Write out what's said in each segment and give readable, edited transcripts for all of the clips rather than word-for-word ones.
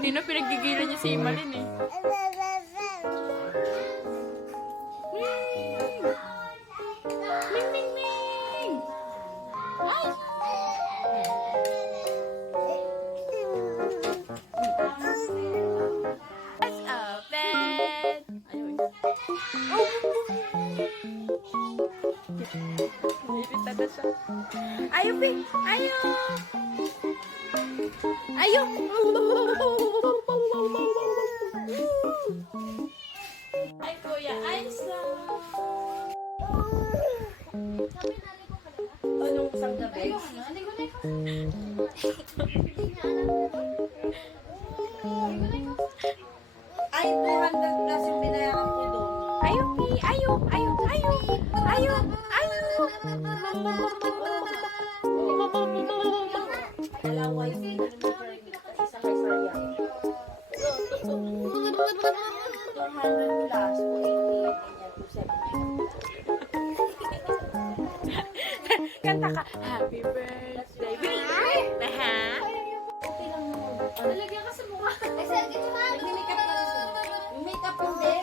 Kanina pinaggigilan niya si Imalin eh. Ming, ming, ming! Ay! Let's open! Ayun. Nilipita na siya. Ayaw, Pi! Ayaw! Ayaw! Ay, Kuya Ayson! Anong isang gabi? Ay, 200 plus yung binayaran ko doon. Ayaw, Pi! Ayaw! Ayaw! Ayaw! Ayaw! Ayaw! Dalawa yung kasi sa may sayang. So, 200 plus, 270. Kanta ka. Happy birthday. Ha? Nalagyan ka sa mukha. Ay, sir, dito na. Nag-makeup ka kasi. Makeup hindi.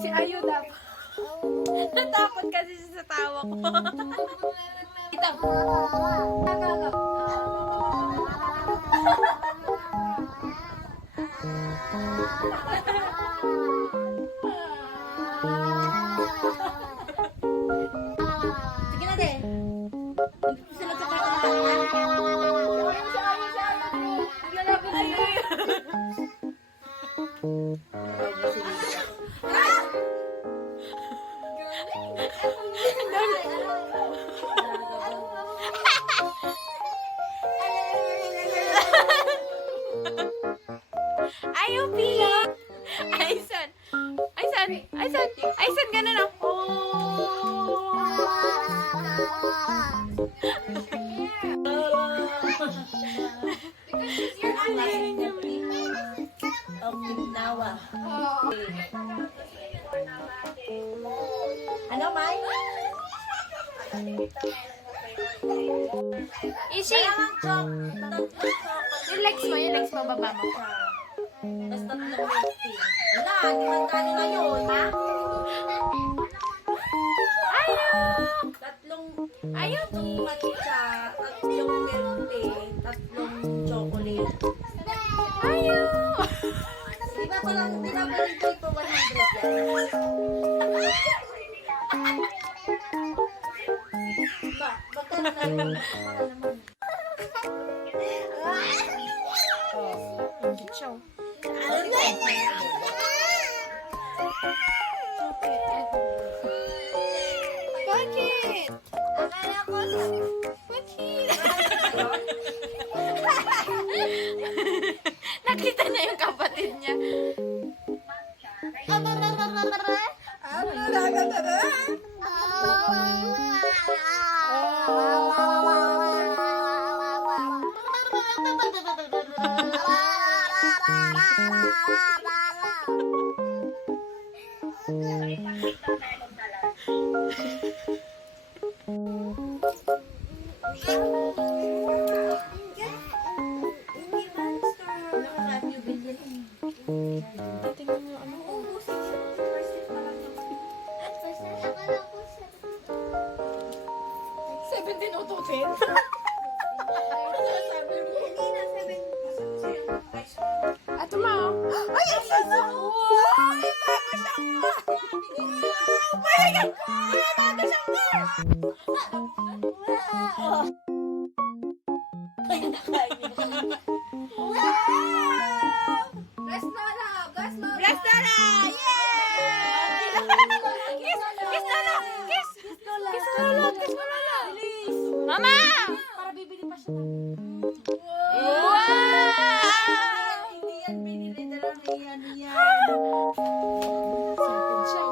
Si Ayo dapat. Natakot kasi siya sa tawa ko. Ito. Sige na, de. Dito sila sa kwarto. Naglalapit si Ayo. Ayaw, Pi! Ayson! Ayson! Ayson! Ayson, ganun na. Okinawa. Ano, Mai? Ishi! Yung legs mo, baba mo. Tapos 350. Wala, dimandali na yun, ha? Ayaw! Tatlong matcha, tatlong milk tatlong chocolate. Ayaw! Di ba parang, di ba parang po 100 yan? Ba, baka na naman. Ingit siya. Bakit? Akala ko Bakit? Nakita niya yung kapatid niya. Tingnan mo ano. Seventeen ututin. Ato ma. Ay, ang sasa! Ay, bago siyang ma! Balikan ko! Bago siyang ma! Bless Lola! Yay! Kiss! Kiss Lola! Kiss! Kiss Lola! Kiss mo Lola! Mama! para bibili pa siya. Wow! Hindi yan binili na lang yan. Excited siya.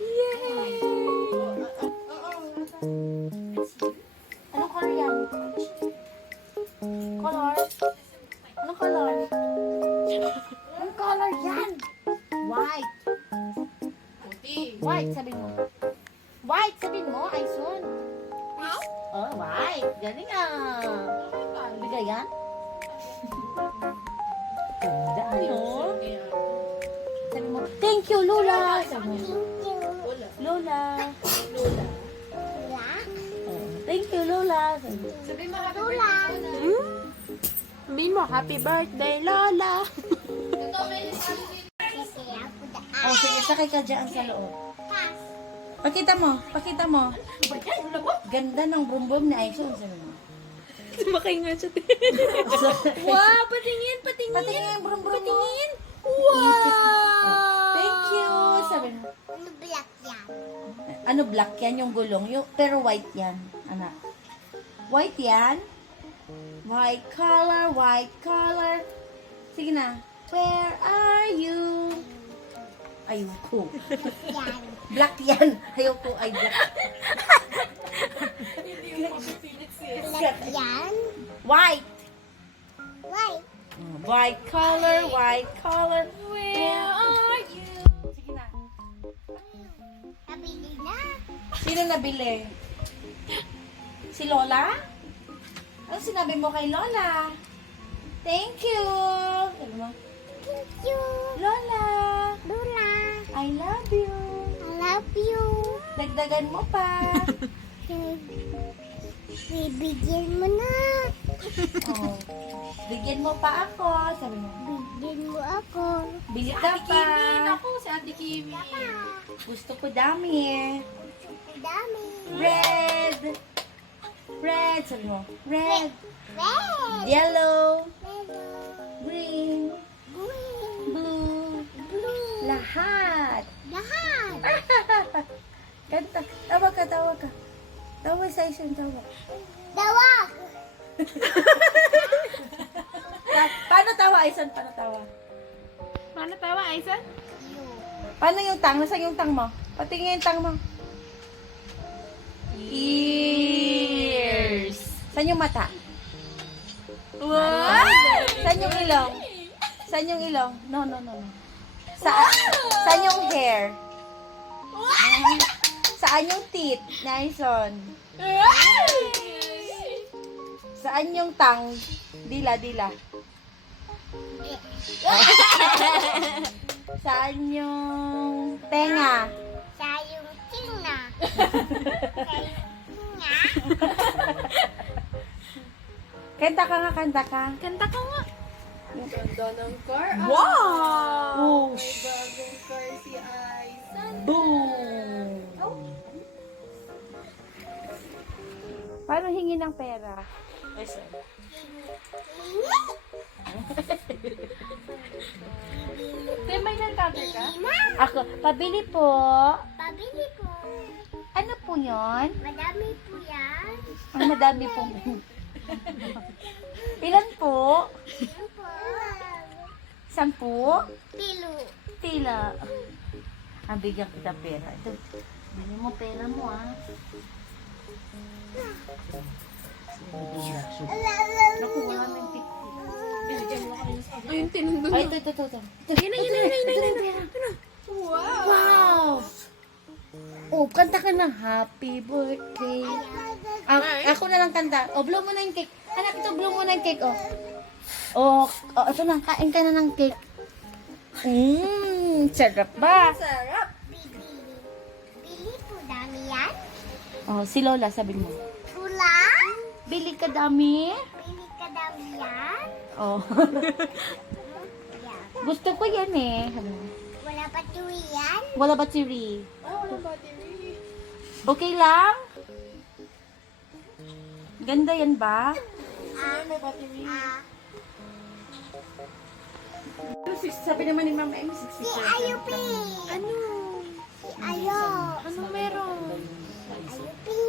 Yay! Anong Korean? Color? Anong color? Anong color yan? White. Puti. White, sabi mo. White, sabi mo, Ayson. Oh, white. Galing ah. Bigay yan? Ganda, ano? Sabi mo, thank you, Lola. Sabi mo, Lola. Lola. Oh, thank you, Lola. Sabi mo, Sabi mo, happy birthday na. sabihin mo, happy birthday, Lola. Ito, may sabi dito. Oh, sige, sakay ka dyan sa loob. Pakita mo, pakita mo. Ganda ng bumbum ni Ayson. Sabi mo. Sumakay nga siya. Wow, patingin, patingin. patingin yung bumbum mo. Patingin. Thank you. Sabi mo. Ano black yan? Yung gulong. Pero white yan, anak. White yan? White color, white color. Sige na. Where are you? Ayoko. Black yan. Ayoko. Ay, black. White. White color, white color. Where are you? Sige na. Sino nabili? Si Lola? Ano sinabi mo kay Lola? Thank you. Sabi mo, Lola, I love you. Dagdagan mo pa. Bibigyan mo na. Oh. Bigyan mo pa ako. Sabi mo, Bigyan mo ako. bili ka pa. Ako, si Ate Kimi. Gusto ko dami. Dami. Red. Red. Sabi mo, red. Red. Yellow. Yellow. Green. Green. Blue. Blue. Lahat. Lahat. Kanta. Tawa ka, tawa ka. Tawa sa isang tawa. Dawag. Paano tawa, Ayson? Paano tawa? Paano tawa, Ayson? Paano yung tang? Nasaan yung tang mo? Patingin yung tang mo. Ears. Saan yung mata? Wow! Saan yung ilong? Saan yung ilong? No. Saan yung hair? Saan yung teeth, Ayson? Saan yung tang? Dila. Saan yung tenga? Sayong tina. Kanta ka nga, kanta ka. Kanta ka nga. Ganda ng car. Wow! Bagong car si Ayson. Boom! Paano hingi ng pera? Ayson. May nagkagay ka? Ako, pabili po. Pabili po. Ano po yon? Madami po yan. Ang madami pong... Ilan po? Ano po? 10? Pilo. Tila. Ang bigyan kita pera. Ito, bili mo pera mo ah. Naku, wala na yung tiktik. Ayun, tinundun. Ay, ito. Wow! Oh, kanta ka ng happy birthday. Ako na lang kanta. Oh, blow mo na yung cake. Anak, ito, blow mo na yung cake, oh. Oh, ito na, kain ka na ng cake. Sarap ba? Sarap. Bili po dami yan. Oh, si Lola, sabi mo. Pula. Bili ka dami. Bili ka dami yan. Oh. Yan. Gusto ko yan eh. Sabi mo. Wala pa tuwi yan. Wala battery. Wala battery. Okay lang? Ganda yan ba? May battery. Sabi naman ni Mama Amy, Si Ayupi. Ano? Si Ayo. Ano meron? Ayupi.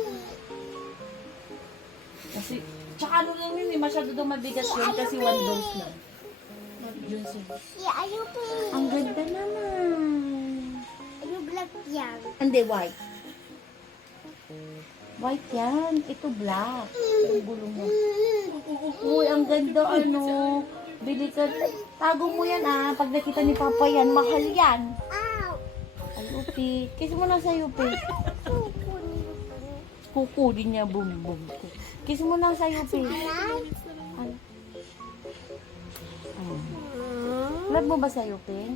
Kasi, tsaka ano lang yun eh, masyado daw mabigat yun kasi one dose lang. Johnson. Si Ayupi. Ang ganda naman. Ayo black yan. Hindi, white. White yan. Ito black. Yung gulong mo. Uy, ang ganda, ano. Bili ka. Tago mo yan, Pag nakita ni Papa yan, mahal yan. Ow. Ay, Upi. Kiss mo na sa Upi. Kukunin niya, bumbum. Kiss mo na sa Upi. Alay. Love mo ba sa Upi?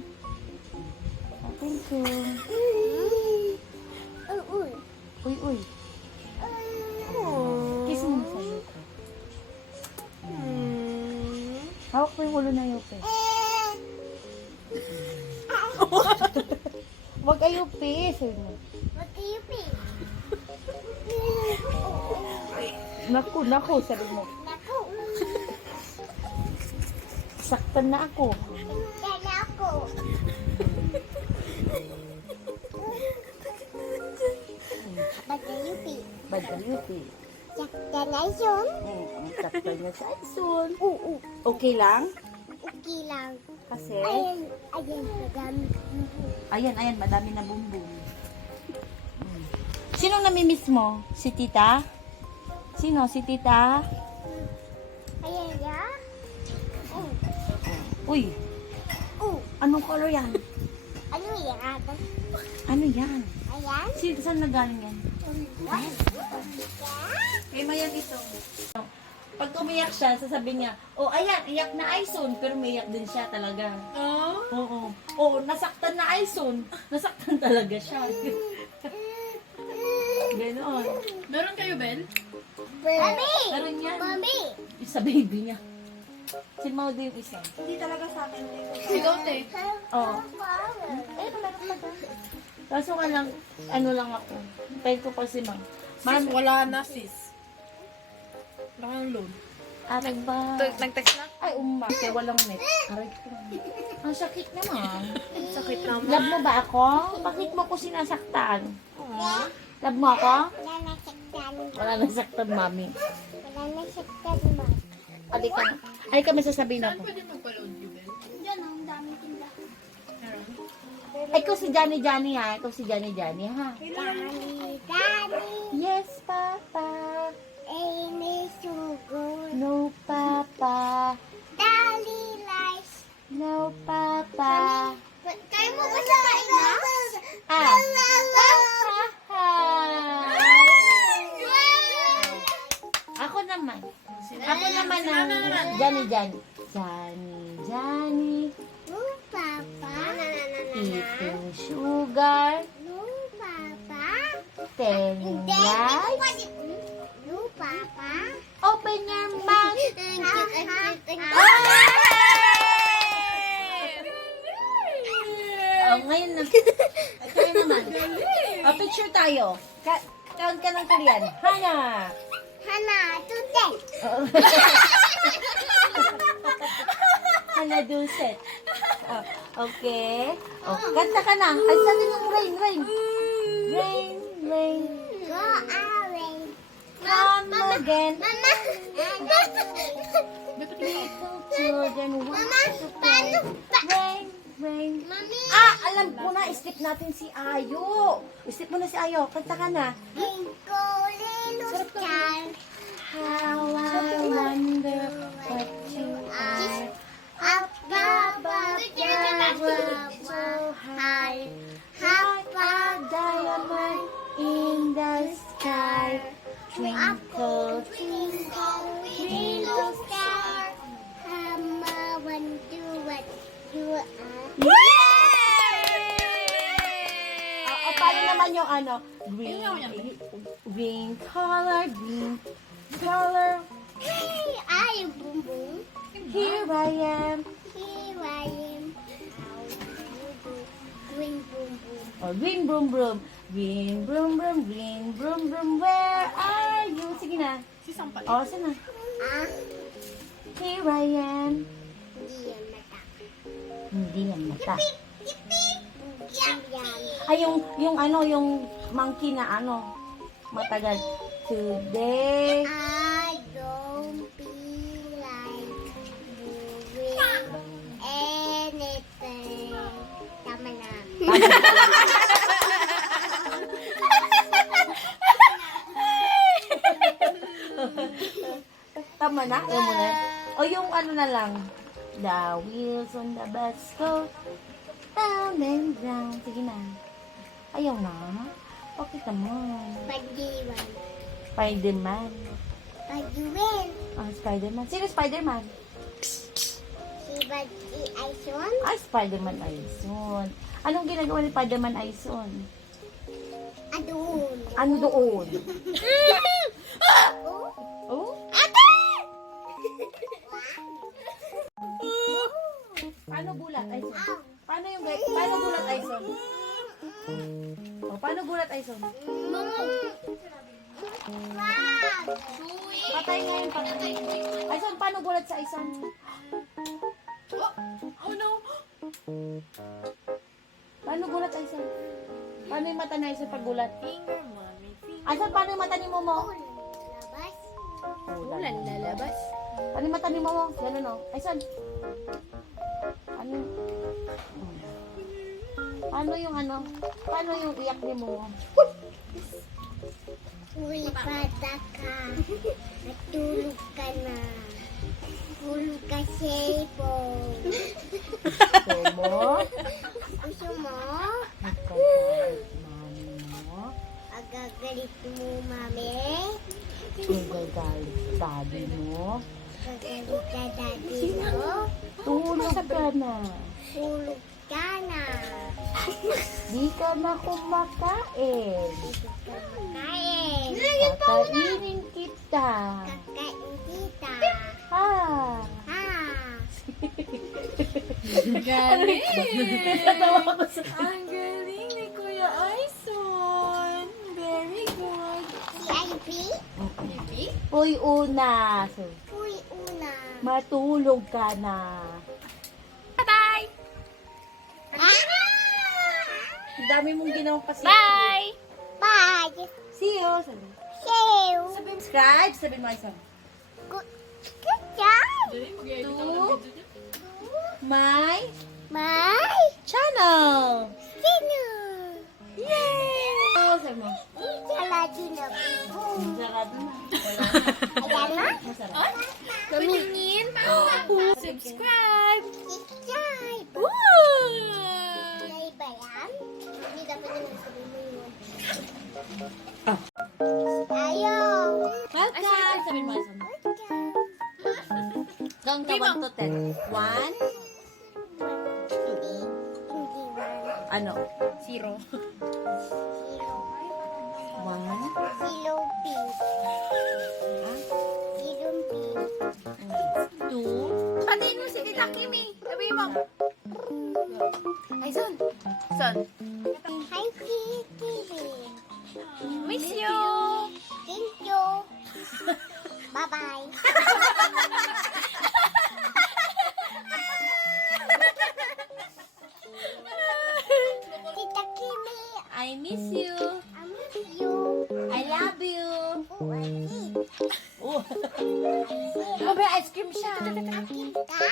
Thank you. Uy. Uy, uy. Kiss mo na sa Upi. Hawak mo yung ulo na Upi. Huwag ay Upi. Sabi mo. What do you think? Naku, sabi mo. Naku. Saktan na ako. Kaya ako. What do you think? Bad ka Upi. Sakta na yun. Saktan niya si Ayson. Oo. Okay lang? Okay lang. Kasi, Ayan, madami. ayan, madami na bumbum. Sino namimiss mo? Si tita? Sino? Si tita? Ayan ya. Uy, anong color yan? Ano yan? Ano yan? Ayan. Saan nagaling yan? What? Kay Mayan ito. Pag umiyak siya, sasabihin niya, oh, ayan, iyak na Ayson. Pero umiyak din siya talaga. Oo. Oh, nasaktan na Ayson. Nasaktan talaga siya. Ganon. Meron kayo, Ben? Mami! Meron yan. Mami! Sa baby niya. Si Mau din isa. Ikaw, te. Oo. Kaso nga lang, ano lang ako. Tayo ko pa si Mang. Sis, wala na, sis. Wala kang load. Aray ba? Nag-text na? Ay, kaya walang net. Aray ko. Ang sakit naman. Sakit naman. Love mo ba ako? Bakit mo ko sinasaktan? Love mo ako? Wala na saktan. Wala nasaktan, mami. Wala na saktan, ma. Alika na. Alika, may sasabihin Saan ako. pwede magpa-load you, Ben? Diyan, ang daming tinda. Meron. Ay, ikaw si Johnny ha. Ikaw si Johnny ha. Daddy, Yes, Papa. Amy sugod. No, Papa. Daddy lies. No, Papa. Kaya mo ba siya kain Ah. Ako naman. Ako naman ang Johnny. Johnny. No, Papa. Eating sugar. No, Papa. Telling Hindi, lies. no, Papa. Open your mouth. Oh, ngayon na. Tayo naman. Oh, picture tayo. Count ka ng Korean. Hana. Hana, tutek. Hana do set. Oh, okay. Oh, kanta ka na. Ay, sabi ng rain. Rain. Go away. Come again. Mama. Little children want Mama, to play. Rain. Mami. Alam ko na. Skip natin si Ayo. Skip mo na si Ayo. Kanta ka na. Twinkle little star. How I wonder what you are. Up above the world so high. Half a Diamond in the sky. Twinkle, twinkle little star. Mama wonder what you are. Paano naman yung ano? Green color. Hey, I am boom boom. Here I am. Here I am. Green boom boom. Oh, green broom broom. Green broom broom. Where are you? Sige na. Si Sampal. Oh, sige na. Here I am. Hindi yan mata. Hindi yan mata. Yan. Ay, yung monkey na matagal. Today. I don't feel like doing anything. Tama na. Tama na? Yung muna. O yung ano na lang. The wheels on the bus go round and round. Sige na. Ayaw na. Okay ka mo. Pagdiwan. Spider-Man. Pagdiwan. Spider-Man. Sino Spider-Man? Si Ayson. Spider-Man Ayson. Anong ginagawa ni Spider-Man Ayson? Adun. Ano doon? Oh. Oh? Paano gulat, Ayson? Paano gulat, Ayson? Oh, paano gulat, Ayson? Patay ngayon, patay. Ayson, paano gulat sa Ayson? Oh no! Paano gulat, Ayson? Paano yung mata ni Ayson pag gulat? Finger, mommy. Finger. Ayson, paano yung mata ni Momo? Labas. Ulan lalabas. Paano yung mata ni Momo? Ganun, no? Ayson. Ano? Paano yung ano? Paano yung iyak ni Momo? Uy, bata ka. Natulog ka na. Tulog ka cellphone. Momo? Gusto mo? Nagkagalit mami mo? Agagalit mo, mami? Nagagalit daddy mo? Agagalit ka, daddy mo? Tulog ka na. Tulog ka na. Di ka na kumakain. Dito ka makain. Kakainin kita. Kakain kita. Ha? Ha? Galing! Natawa ko sa... Ang galing ni Kuya Ayson! Very good! Si Ivy? Pipi? Uy, una. So, Uy, una. matulog ka na. Bye! Ang dami mong ginawang pasip. Bye! Bye. See you. Sabi. See you. Subscribe. Sabi mo, Ayson. Good job. To my My channel. dinner. Yay! Sabi mo. Salado na. Sarado na. Ayan na. Masarap. Tumingin! Subscribe! Subscribe. Woo! Ay ba yan? Hindi dapat na sabi mo yun. Ayaw. Welcome. Sabi mo, Ayson. Count ka 1 to 10. 1, 2. Hindi man. Ano? Zero. 1, Zero pink. Zero pink. 2, Patiin mo si Tita Kimi. Sabi mo. Ayson. Son. Hi, Kitty. Miss you. Thank you. Bye-bye. Tita Kimi, I miss you. I miss you. I love you. Oh, I see. Oh. Mabe, ice cream siya. Kita?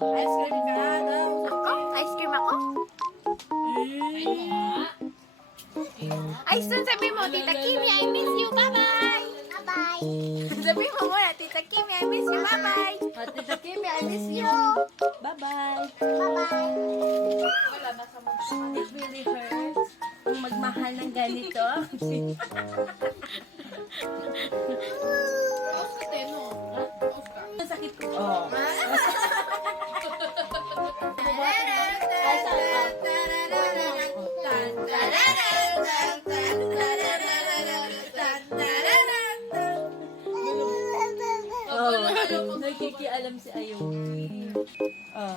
Ice cream ka daw. Ako? Ice cream ako? Ayson, sabi mo, Tita Kimi, I miss you. Bye-bye. Bye-bye. Sabi mo muna, Tita Kimi, I miss you. Bye-bye. Tita Kimi, I miss you. Bye-bye. Bye-bye. It really hurts. Kung magmahal ng ganito. Ang sakit ko. Oh. Oh, nakikialam si Ayong. Oh.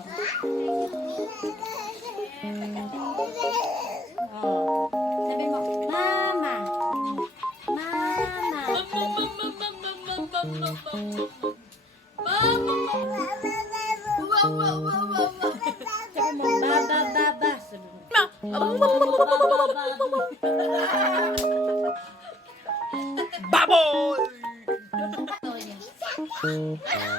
Oh. Sabi mo, Mama. Mama. Sabi mo, Baba, Baba. Sabi mo. Baboy! Baba.